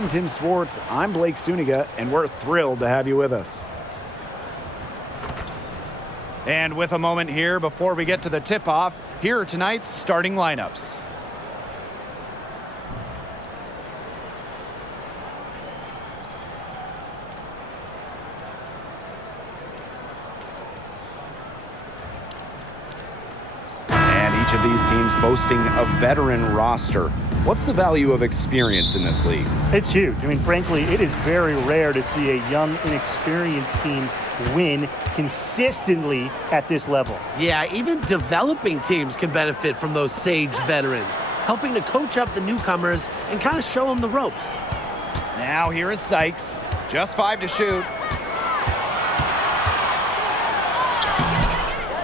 and Tim Swartz, I'm Blake Suniga, and we're thrilled to have you with us. And with a moment here before we get to the tip-off, here are tonight's starting lineups. Each of these teams boasting a veteran roster. What's the value of experience in this league? It's huge. I mean, frankly, it is very rare to see a young, inexperienced team win consistently at this level. Yeah, even developing teams can benefit from those sage veterans, helping to coach up the newcomers and kind of show them the ropes. Now here is Sykes. Just 5 to shoot.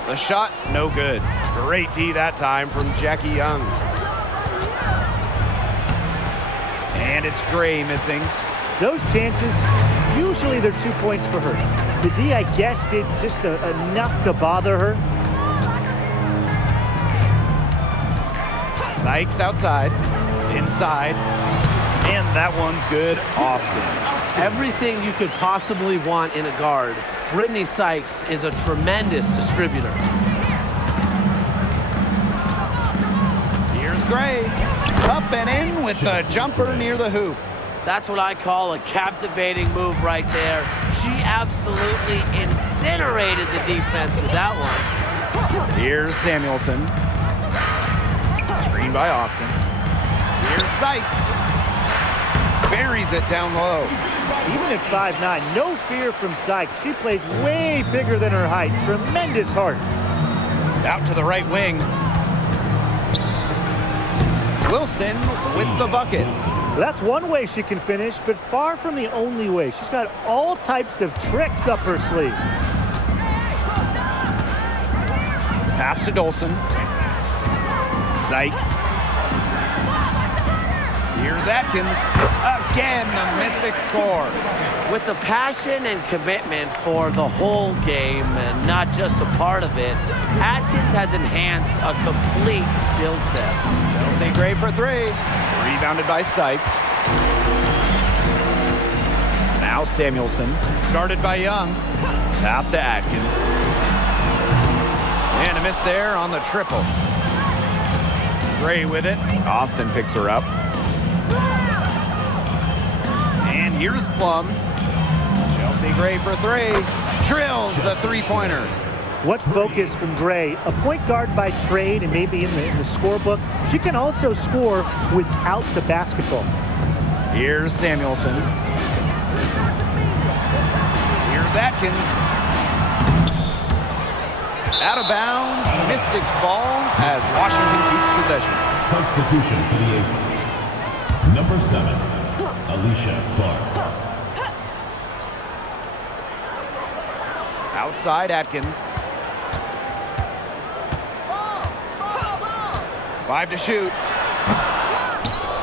The shot, no good. Great D that time from Jackie Young. And it's Gray missing. Those chances, usually they're 2 points for her. The D, I guess, did just enough to bother her. Sykes outside, inside, and that one's good. Austin. Everything you could possibly want in a guard, Brittany Sykes is a tremendous distributor. Here's Gray, up and in with the jumper near the hoop. That's what I call a captivating move right there. She absolutely incinerated the defense with that one. Here's Samuelson. Screen by Austin. Here's Sykes. Buries it down low. Even at 5'9", no fear from Sykes. She plays way bigger than her height. Tremendous heart. Out to the right wing. Wilson with the buckets. That's one way she can finish, but far from the only way. She's got all types of tricks up her sleeve. Pass to Dolson. Sykes. Here's Atkins. Again, the Mystics score. With the passion and commitment for the whole game and not just a part of it, Atkins has enhanced a complete skill set. Chelsea Gray for 3. Rebounded by Sykes. Now Samuelson. Guarded by Young. Pass to Atkins. And a miss there on the triple. Gray with it. Austin picks her up. And here's Plum. Chelsea Gray for 3. Drills the three-pointer. What focus from Gray. A point guard by trade and maybe in the scorebook. She can also score without the basketball. Here's Samuelson. Here's Atkins. Out of bounds. Mystics ball as Washington keeps possession. Substitution for the Aces. Number 7. Alicia Clark. Outside Atkins. 5 to shoot.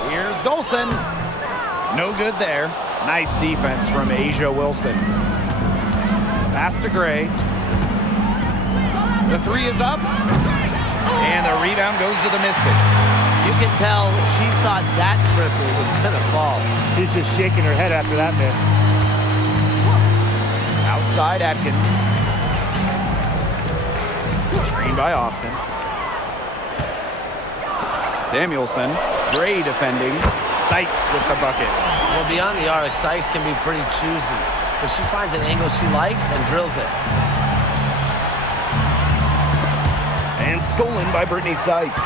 Here's Dolson. No good there. Nice defense from Asia Wilson. Pass to Gray. The 3 is up. And the rebound goes to the Mystics. You can tell she thought that triple was going to fall. She's just shaking her head after that miss. Outside Atkins. Screen by Austin. Samuelson. Gray defending. Sykes with the bucket. Well, beyond the arc, Sykes can be pretty choosy, but she finds an angle she likes and drills it. And stolen by Brittany Sykes.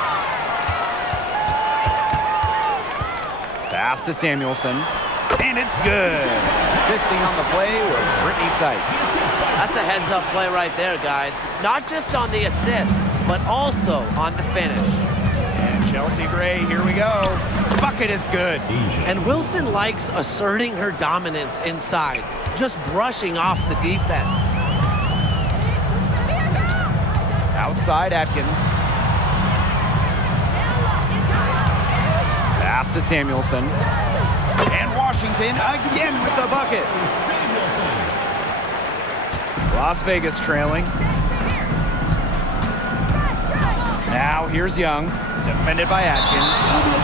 Pass to Samuelson. And it's good. Assisting on the play was Brittany Sykes. That's a heads-up play right there, guys. Not just on the assist, but also on the finish. And Chelsea Gray, here we go. Bucket is good. And Wilson likes asserting her dominance inside, just brushing off the defense. Outside Atkins. Pass to Samuelson. And Washington again with the bucket. Las Vegas trailing. Now here's Young. Defended by Atkins.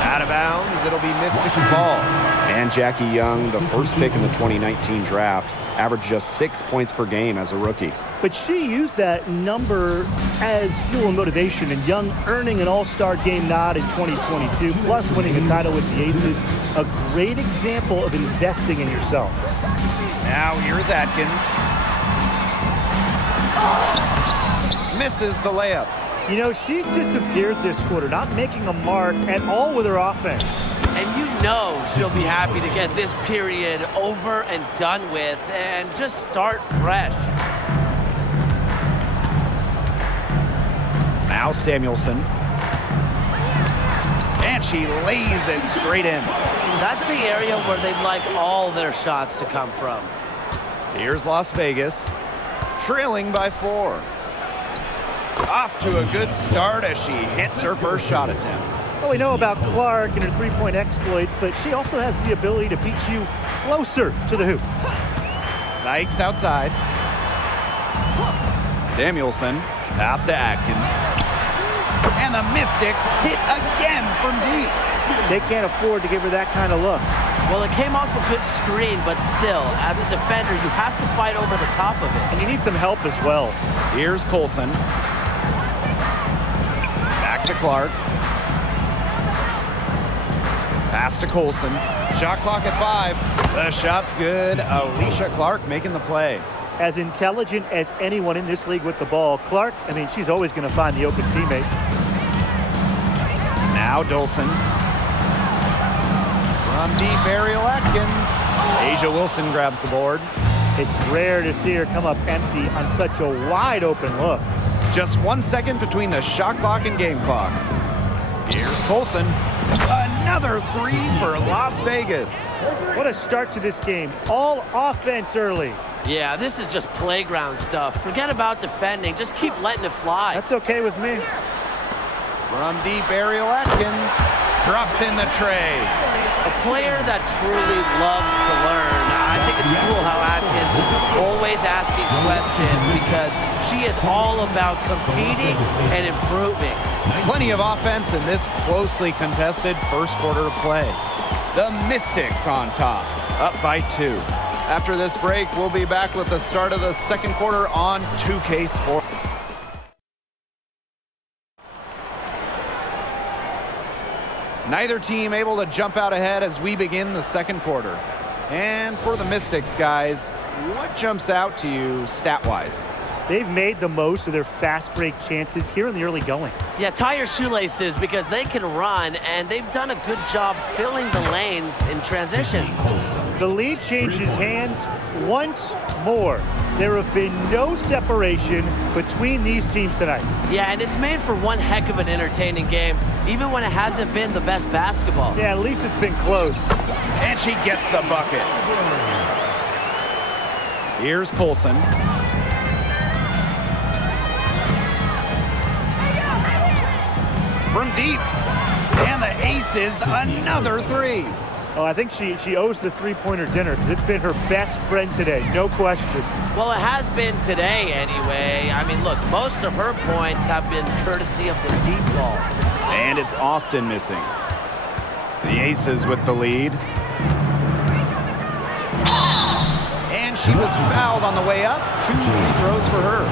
Out of bounds. It'll be Mystics ball. And Jackie Young, the first pick in the 2019 draft, averaged just 6 points per game as a rookie. But she used that number as fuel and motivation, and Young earning an all-star game nod in 2022, plus winning a title with the Aces. A great example of investing in yourself. Now here's Atkins. Misses the layup. You know, she's disappeared this quarter, not making a mark at all with her offense. And you know she'll be happy to get this period over and done with and just start fresh. Now Samuelson. And she lays it straight in. That's the area where they'd like all their shots to come from. Here's Las Vegas, trailing by 4. Off to a good start as she hits her first shot attempt. Well, we know about Clark and her three-point exploits, but she also has the ability to beat you closer to the hoop. Sykes outside. Samuelson, pass to Atkins. And the Mystics hit again from deep. They can't afford to give her that kind of look. Well, it came off a good screen, but still, as a defender, you have to fight over the top of it. And you need some help as well. Here's Colson. Back to Clark. Pass to Colson. Shot clock at 5. The shot's good. Alicia Clark making the play. As intelligent as anyone in this league with the ball, Clark, I mean, she's always going to find the open teammate. Now Dolson. From deep, Ariel Atkins. Asia Wilson grabs the board. It's rare to see her come up empty on such a wide open look. Just 1 second between the shot clock and game clock. Here's Colson. Another 3 for Las Vegas. What a start to this game. All offense early. Yeah, this is just playground stuff. Forget about defending. Just keep letting it fly. That's okay with me. From deep, Ariel Atkins drops in the tray. A player that truly loves to learn. I think it's cool how Atkins is always asking questions because she is all about competing and improving. Plenty of offense in this closely contested first quarter of play. The Mystics on top, up by 2. After this break, we'll be back with the start of the second quarter on 2K Sports. Neither team able to jump out ahead as we begin the second quarter. And for the Mystics, guys, what jumps out to you stat-wise? They've made the most of their fast break chances here in the early going. Yeah, tie your shoelaces because they can run, and they've done a good job filling the lanes in transition. The lead changes hands once more. There have been no separation between these teams tonight. Yeah, and it's made for one heck of an entertaining game, even when it hasn't been the best basketball. Yeah, at least it's been close. And she gets the bucket. Here's Colson. From deep. And the Aces, another 3. Oh, I think she owes the three-pointer dinner. It's been her best friend today, no question. Well, it has been today anyway. I mean, look, most of her points have been courtesy of the deep ball. And it's Austin missing. The Aces with the lead. And she was fouled on the way up. 2 free throws for her.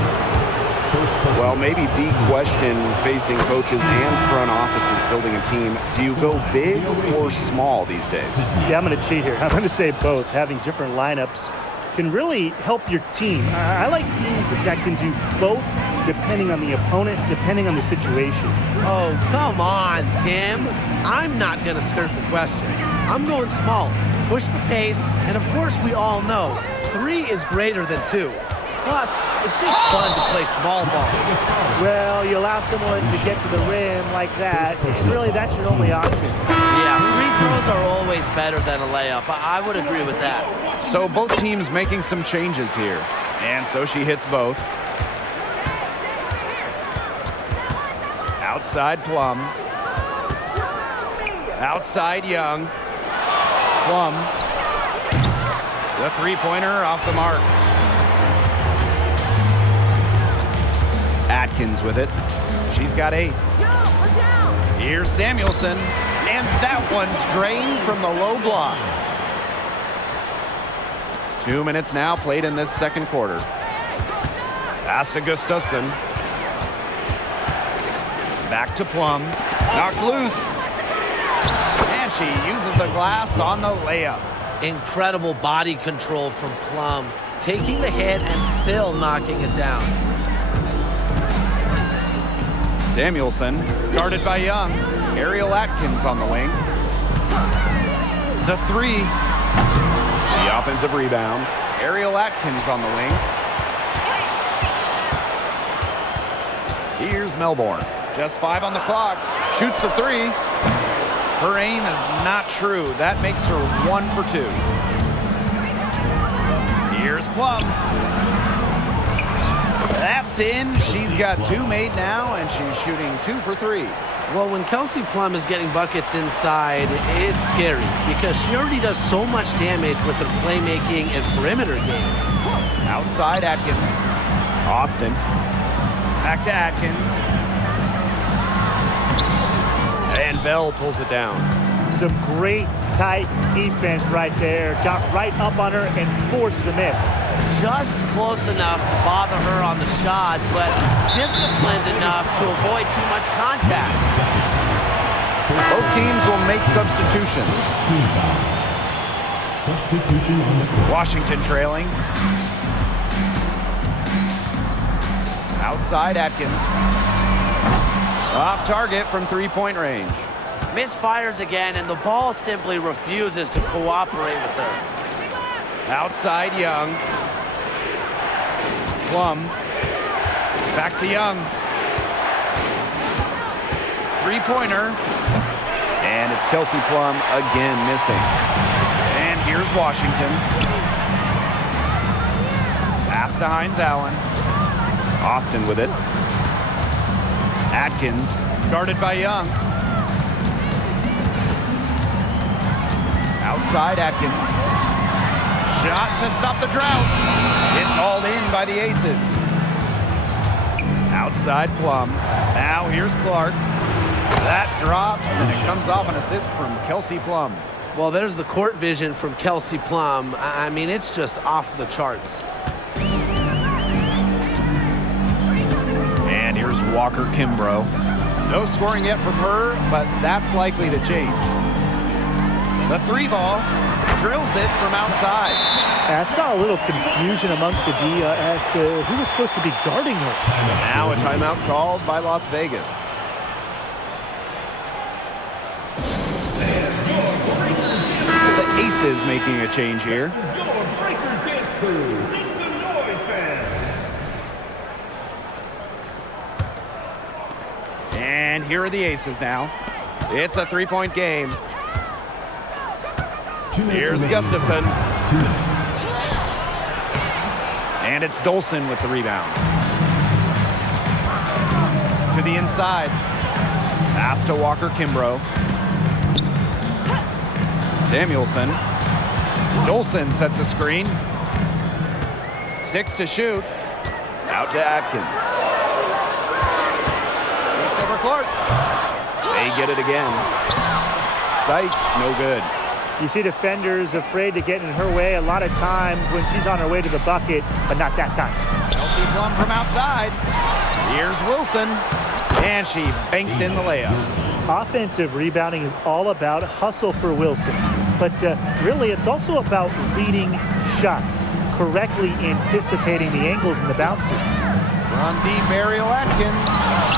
Well, maybe the question facing coaches and front offices building a team, do you go big or small these days? Yeah, I'm going to cheat here. I'm going to say both. Having different lineups can really help your team. I like teams that can do both depending on the opponent, depending on the situation. Oh, come on, Tim. I'm not going to skirt the question. I'm going small. Push the pace, and of course we all know 3 is greater than 2. Plus, it's just fun to play small ball. Well, you allow someone to get to the rim like that, and really that's your only option. Yeah, free throws are always better than a layup. I would agree with that. So both teams making some changes here. And so she hits both. Outside Plum. Outside Young. Plum. The three-pointer off the mark. Atkins with it. She's got 8. Here's Samuelson. And that one's drained from the low block. 2 minutes now played in this second quarter. Pass to Gustafson. Back to Plum. Knocked loose. And she uses the glass on the layup. Incredible body control from Plum, taking the hit and still knocking it down. Samuelson, guarded by Young. Ariel Atkins on the wing. The three. The offensive rebound. Ariel Atkins on the wing. Here's Melbourne. Just 5 on the clock. Shoots the three. Her aim is not true. That makes her 1 for 2. Here's Plum. That's in. She's got 2 made now, and she's shooting 2 for 3. Well, when Kelsey Plum is getting buckets inside, it's scary because she already does so much damage with her playmaking and perimeter game. Outside Atkins. Austin. Back to Atkins. And Bell pulls it down. Some great tight defense right there. Got right up on her and forced the miss. Just close enough to bother her on the shot, but disciplined enough to avoid too much contact. Both teams will make substitutions. Team foul. Substitution on the court. Washington trailing. Outside Atkins. Off target from 3-point range. Misfires again, and the ball simply refuses to cooperate with her. Outside Young. Plum. Back to Young. 3-pointer. And it's Kelsey Plum again missing. And here's Washington. Pass to Hines Allen. Austin with it. Atkins, guarded by Young. Outside Atkins. Shot to stop the drought. It's hauled in by the Aces. Outside Plum. Now here's Clark. That drops, and it comes off an assist from Kelsey Plum. Well, there's the court vision from Kelsey Plum. I mean, it's just off the charts. And here's Walker Kimbrough. No scoring yet from her, but that's likely to change. The 3-ball drills it from outside. I saw a little confusion amongst the D as to who was supposed to be guarding her. Now a timeout called by Las Vegas. The Aces making a change here. Your Breakers Dance Crew. Make some noise, fans. And here are the Aces now. It's a 3-point game. 2 minutes Here's remaining. Gustafson. 2 minutes. And it's Dolson with the rebound. To the inside. Pass to Walker Kimbrough. Samuelson. Dolson sets a screen. 6 to shoot. Out to Atkins. Looks over Clark. They get it again. Sykes, no good. You see defenders afraid to get in her way a lot of times when she's on her way to the bucket, but not that time. Kelsey Plum from outside. Here's Wilson. And she banks in the layup. Offensive rebounding is all about hustle for Wilson. But really, it's also about reading shots, correctly anticipating the angles and the bounces. From deep, Ariel Atkins.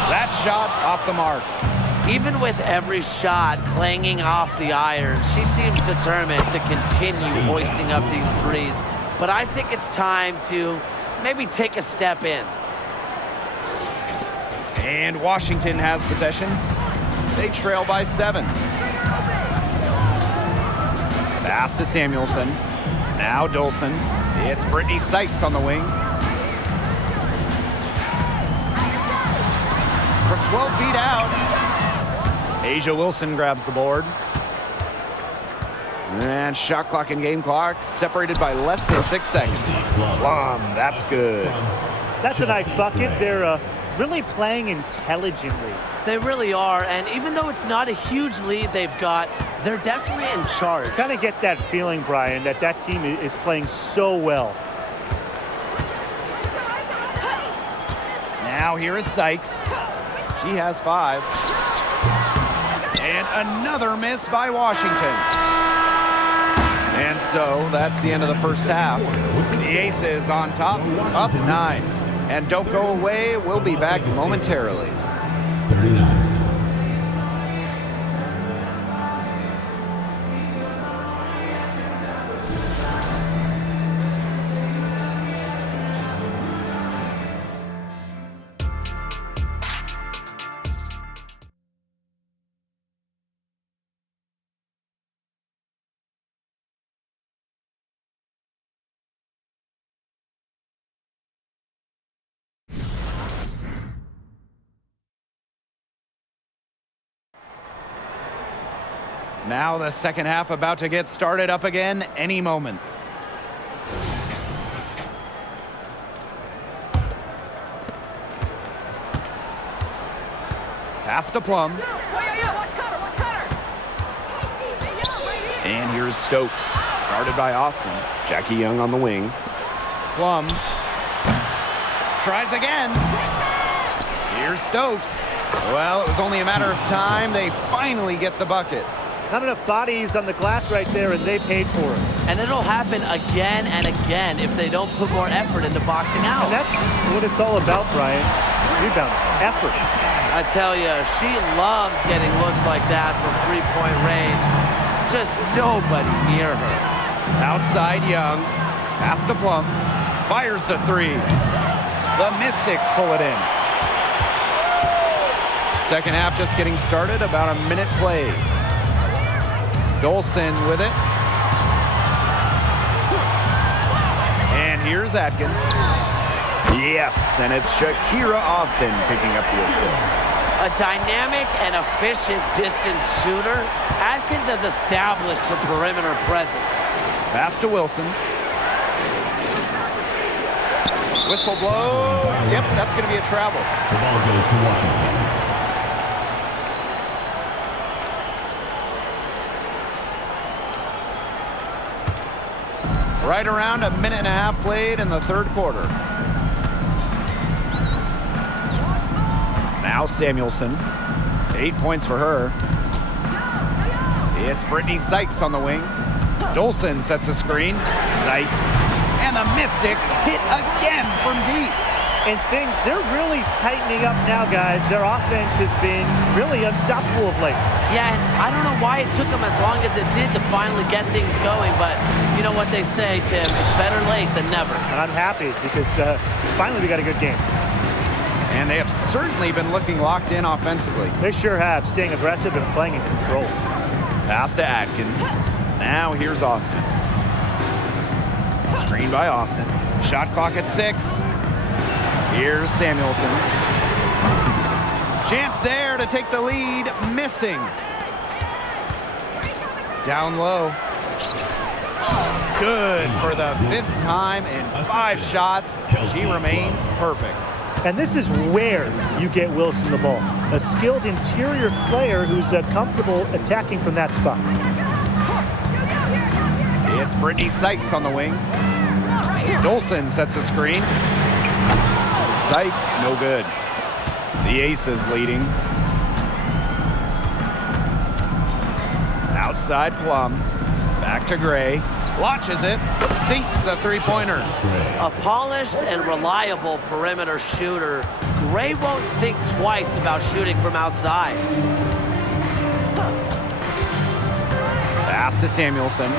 That shot off the mark. Even with every shot clanging off the iron, she seems determined to continue hoisting up these threes. But I think it's time to maybe take a step in. And Washington has possession. They trail by 7. Pass to Samuelson. Now Dolson. It's Brittany Sykes on the wing. From 12 feet out, Asia Wilson grabs the board. And shot clock and game clock separated by less than 6 seconds. Plum, that's good. That's a nice bucket. They're really playing intelligently. They really are, and even though it's not a huge lead they've got, they're definitely in charge. Kind of get that feeling, Brian, that that team is playing so well. Now here is Sykes. She has 5. And another miss by Washington. And so that's the end of the first half. The Aces on top, up 9. And don't go away, we'll be back momentarily. 39. Now the second half about to get started up again any moment. Pass to Plum. And here's Stokes, guarded by Austin. Jackie Young on the wing. Plum tries again. Here's Stokes. Well, it was only a matter of time. They finally get the bucket. Not enough bodies on the glass right there, and they paid for it. And it'll happen again and again if they don't put more effort into boxing out. And that's what it's all about, Brian. Rebound, effort. I tell you, she loves getting looks like that from three-point range. Just nobody near her. Outside Young. Pass to Plum. Fires the 3. The Mystics pull it in. Second half just getting started, about a minute played. Dolson with it. And here's Atkins. Yes, and it's Shakira Austin picking up the assist. A dynamic and efficient distance shooter, Atkins has established her perimeter presence. Pass to Wilson. Whistle blows. Yep, that's going to be a travel. The ball goes to Washington. Right around a minute and a half played in the third quarter. Now Samuelson. 8 points for her. It's Brittany Sykes on the wing. Dolson sets a screen. Sykes. And the Mystics hit again from deep. And they're really tightening up now, guys. Their offense has been really unstoppable of late. Yeah, and I don't know why it took them as long as it did to finally get things going, but you know what they say, Tim, it's better late than never. And I'm happy because finally we got a good game. And they have certainly been looking locked in offensively. They sure have, staying aggressive and playing in control. Pass to Atkins. Now here's Austin. Screen by Austin. Shot clock at 6. Here's Samuelson. Chance there to take the lead, missing. Down low. Good for the 5th time in 5 shots. She remains perfect. And this is where you get Wilson the ball. A skilled interior player who's comfortable attacking from that spot. It's Brittany Sykes on the wing. Dolson sets a screen. Sykes, no good. The Aces leading. Outside Plum. Back to Gray. Launches it. Sinks the three-pointer. A polished and reliable perimeter shooter. Gray won't think twice about shooting from outside. Pass to Samuelson.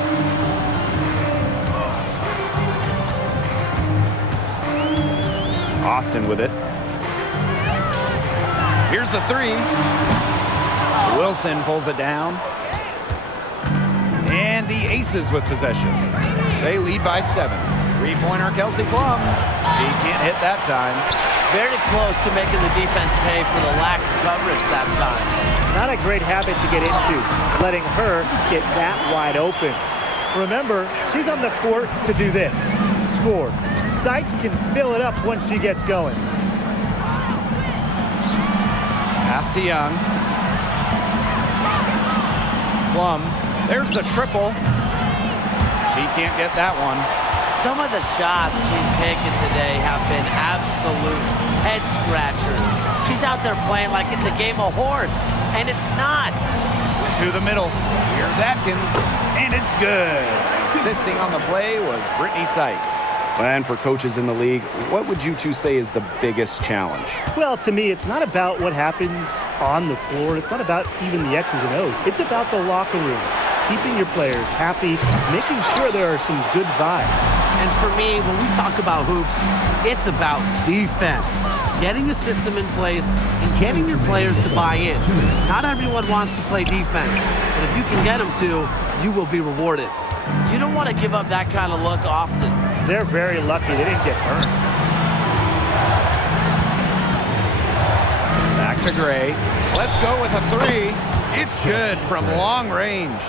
Austin with it. Here's the 3. Wilson pulls it down. And the Aces with possession. They lead by 7. Three-pointer Kelsey Plum. She can't hit that time. Very close to making the defense pay for the lax coverage that time. Not a great habit to get into, letting her get that wide open. Remember, she's on the court to do this, score. Sykes can fill it up once she gets going. Pass to Young. Plum. There's the triple. She can't get that one. Some of the shots she's taken today have been absolute head scratchers. She's out there playing like it's a game of horse, and it's not. To the middle. Here's Atkins, and it's good. Assisting on the play was Brittany Sykes. And for coaches in the league, what would you two say is the biggest challenge? Well, to me, it's not about what happens on the floor. It's not about even the X's and O's. It's about the locker room, keeping your players happy, making sure there are some good vibes. And for me, when we talk about hoops, it's about defense. Getting a system in place and getting your players to buy in. Not everyone wants to play defense, but if you can get them to, you will be rewarded. You don't want to give up that kind of look often. They're very lucky they didn't get burned. Back to Gray. Let's go with a three. It's good from long range.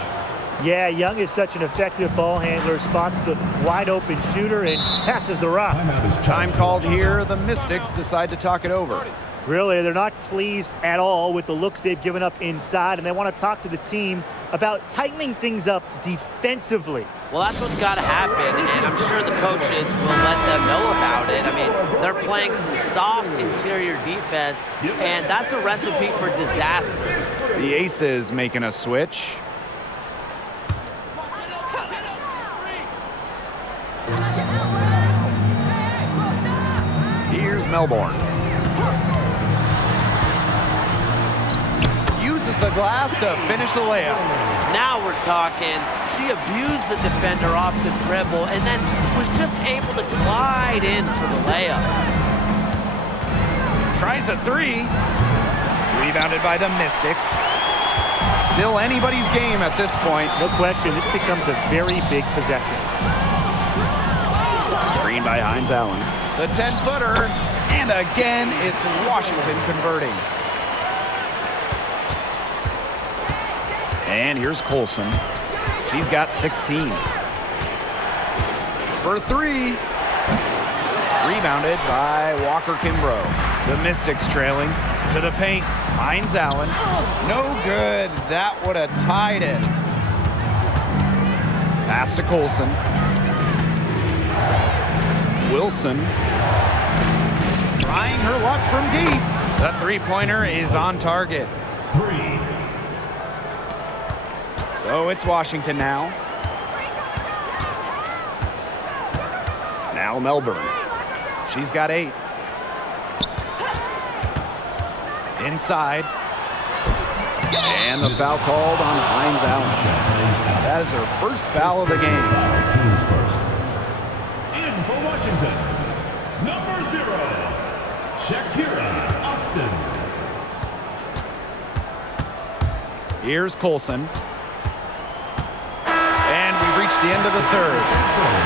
Yeah, Young is such an effective ball handler, spots the wide open shooter and passes the rock. Time called here. The Mystics decide to talk it over. Really, they're not pleased at all with the looks they've given up inside, and they want to talk to the team about tightening things up defensively. Well, that's what's got to happen, and I'm sure the coaches will let them know about it. I mean, they're playing some soft interior defense, and that's a recipe for disaster. The Aces making a switch. Here's Melbourne. Uses the glass to finish the layup. Now we're talking. She abused the defender off the dribble and then was just able to glide in for the layup. Tries a three. Rebounded by the Mystics. Still anybody's game at this point. No question, this becomes a very big possession. Screen by Hines Allen. The 10-footer. And again, it's Washington converting. And here's Colson. She's got 16. For three. Rebounded by Walker Kimbrough. The Mystics trailing to the paint. Hines Allen. No good. That would have tied it. Pass to Colson. Wilson. Trying her luck from deep. The three-pointer is on target. 3. So it's Washington now. Now Melbourne. She's got 8. Inside. And the foul called on Hines Allen. That is her first foul of the game. Teams first. In for Washington, number 0, Shakira Austin. Here's Colson. And we've reached the end of the third.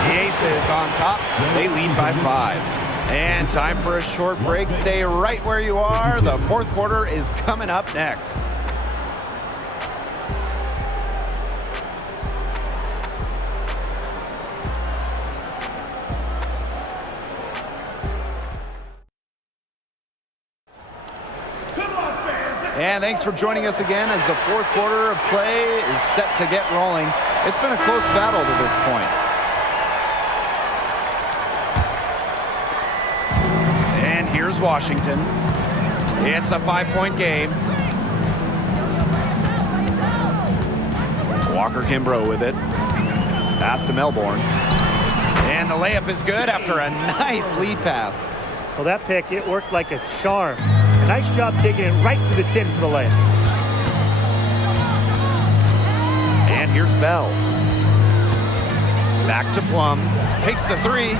The Aces on top. They lead by 5. And time for a short break. Stay right where you are. The fourth quarter is coming up next. And thanks for joining us again as the fourth quarter of play is set to get rolling. It's been a close battle to this point. And here's Washington. It's a 5-point game. Walker Kimbrough with it. Pass to Melbourne. And the layup is good after a nice lead pass. Well, that pick, it worked like a charm. A nice job taking it right to the 10 for the layup. And here's Bell. Back to Plum. Takes the 3.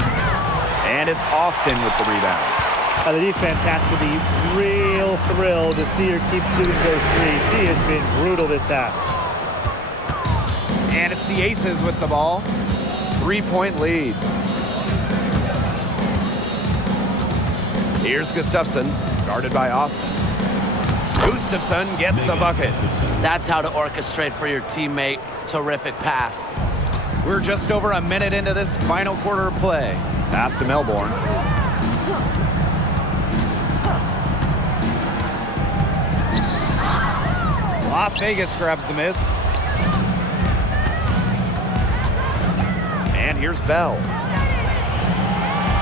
And it's Austin with the rebound. The defense has to be real thrilled to see her keep shooting those threes. She has been brutal this half. And it's the Aces with the ball. 3-point lead. Here's Gustafson, guarded by Austin. Gustafson gets the bucket. That's how to orchestrate for your teammate. Terrific pass. We're just over a minute into this final quarter play. Pass to Melbourne. Las Vegas grabs the miss. And here's Bell.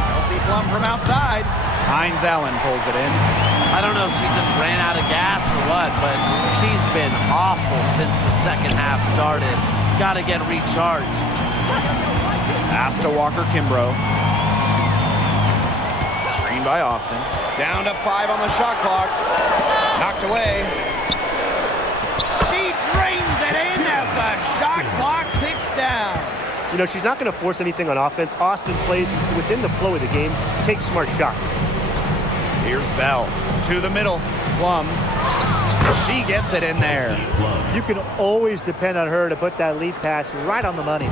Kelsey Plum from outside. Hines Allen pulls it in. I don't know if she just ran out of gas or what, but she's been awful since the second half started. Got to get recharged. Pass to Walker Kimbrough. Screen by Austin. Down to 5 on the shot clock. Knocked away. She drains it in as the shot clock ticks down. You know, she's not going to force anything on offense. Austin plays within the flow of the game, takes smart shots. Here's Bell to the middle. Plum. She gets it in there. You can always depend on her to put that lead pass right on the money.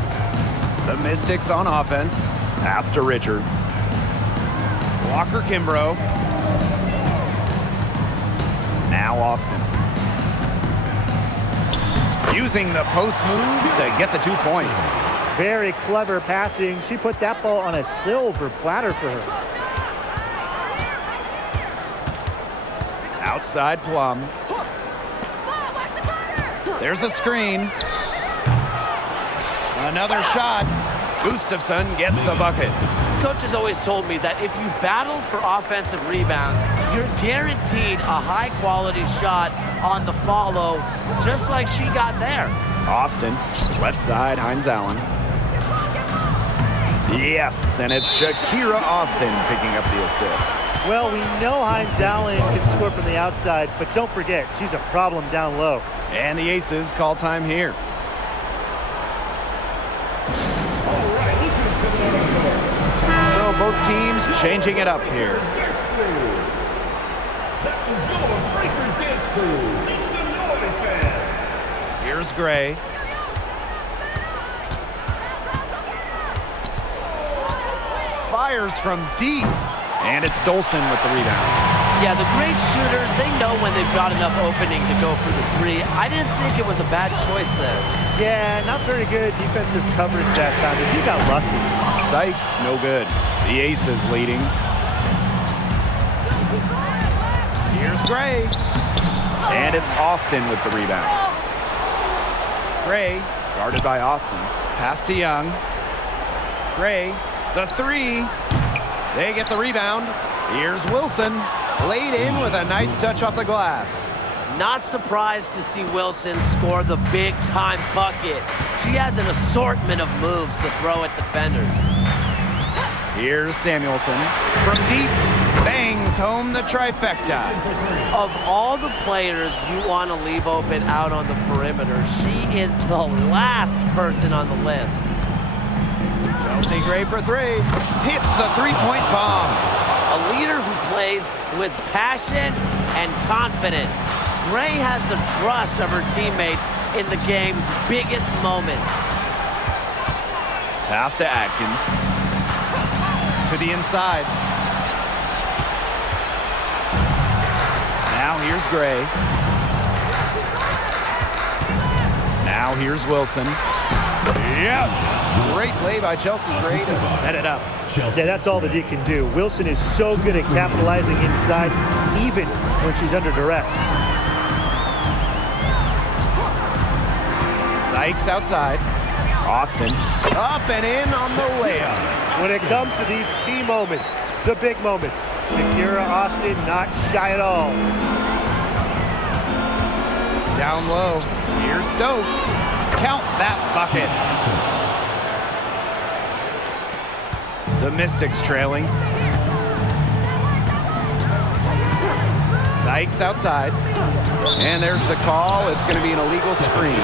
The Mystics on offense. Pass to Richards. Walker Kimbrough. Now Austin. Using the post moves to get the 2 points. Very clever passing. She put that ball on a silver platter for her. Outside Plum. There's a screen. Another shot. Gustafson gets the bucket. Coach has always told me that if you battle for offensive rebounds, you're guaranteed a high-quality shot on the follow, just like she got there. Austin, left side, Hines Allen. Yes, and it's Shakira Austin picking up the assist. Well, we know Hines Allen can score from the outside, but don't forget, she's a problem down low. And the Aces call time here. So both teams changing it up here. That was your Breakers Dance Crew. Make some noise, fans. Here's Gray. Fires from deep. And it's Dolson with the rebound. Yeah, the great shooters, they know when they've got enough opening to go for the three. I didn't think it was a bad choice there. Yeah, not very good defensive coverage that time. The team got lucky. Sykes, no good. The Aces leading. Here's Gray. And it's Austin with the rebound. Gray, guarded by Austin. Pass to Young. Gray, the three. They get the rebound. Here's Wilson. Laid in with a nice touch off the glass. Not surprised to see Wilson score the big-time bucket. She has an assortment of moves to throw at defenders. Here's Samuelson. From deep, bangs home the trifecta. Of all the players you want to leave open out on the perimeter, she is the last person on the list. Chelsea Gray for three. Hits the three-point bomb. A leader who plays with passion and confidence. Gray has the trust of her teammates in the game's biggest moments. Pass to Atkins. To the inside. Now here's Gray. Now here's Wilson. Yes! Great play by Chelsea Gray to set it up. Yeah, that's all that he can do. Wilson is so good at capitalizing inside, even when she's under duress. Sykes outside. Austin up and in on the layup. When it comes to these key moments, the big moments, Shakira Austin not shy at all. Down low. Here's Stokes. Count that bucket. The Mystics trailing. Sykes outside. And there's the call. It's going to be an illegal screen.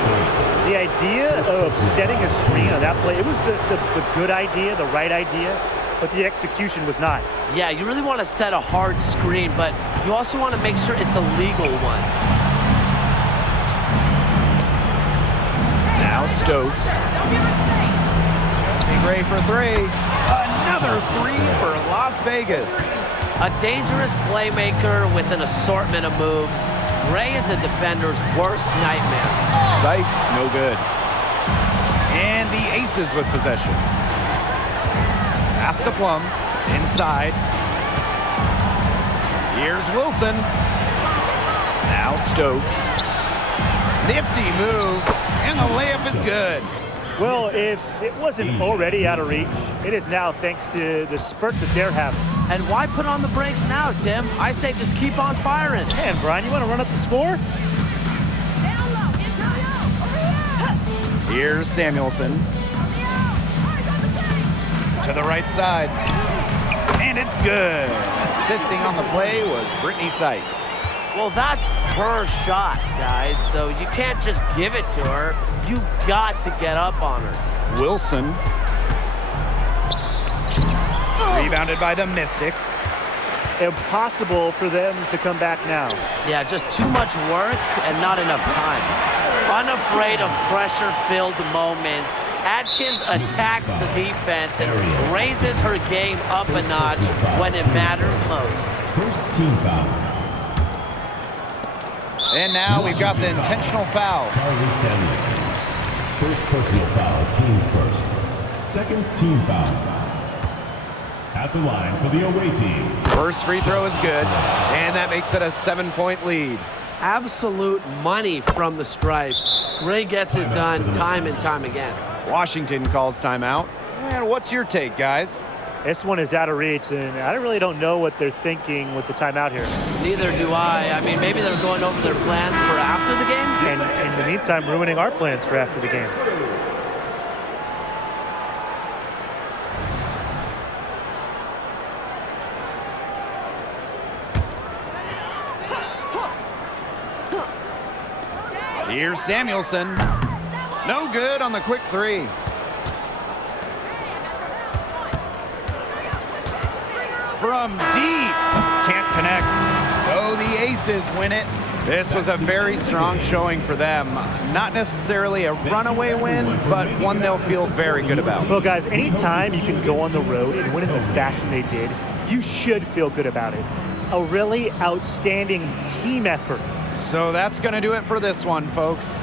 The idea of setting a screen on that play, it was the good idea, the right idea, but the execution was not. Yeah, you really want to set a hard screen, but you also want to make sure it's a legal one. Now Stokes. Chelsea Gray for three. Another three for Las Vegas. A dangerous playmaker with an assortment of moves. Gray is a defender's worst nightmare. Sykes, no good. And the Aces with possession. Pass to Plum. Inside. Here's Wilson. Now Stokes. Nifty move, and the layup is good. Well, if it wasn't already out of reach, it is now thanks to the spurt that they're having. And why put on the brakes now, Tim? I say just keep on firing. Man, Brian, you want to run up the score? Here's Samuelson. To the right side. And it's good. Assisting on the play was Brittany Sykes. Well, that's her shot, guys, so you can't just give it to her. You've got to get up on her. Wilson. Rebounded by the Mystics. Impossible for them to come back now. Yeah, just too much work and not enough time. Unafraid of pressure-filled moments, Atkins attacks the defense and raises her game up a notch when it matters most. First team foul. And now we've got the intentional foul. Carly Samuelson. First personal foul, teams first. Second team foul. At the line for the away team. First free throw is good, and that makes it a 7-point lead. Absolute money from the stripe. Gray gets it done time and time again. Washington calls timeout. And what's your take, guys? This one is out of reach, and I really don't know what they're thinking with the timeout here. Neither do I. I mean, maybe they're going over their plans for after the game. And in the meantime, ruining our plans for after the game. Here's Samuelson. No good on the quick three. From deep. Can't connect. So the Aces win it. This was a very strong showing for them. Not necessarily a runaway win, but one they'll feel very good about. Well, guys, anytime you can go on the road and win in the fashion they did, you should feel good about it. A really outstanding team effort. So that's going to do it for this one, folks.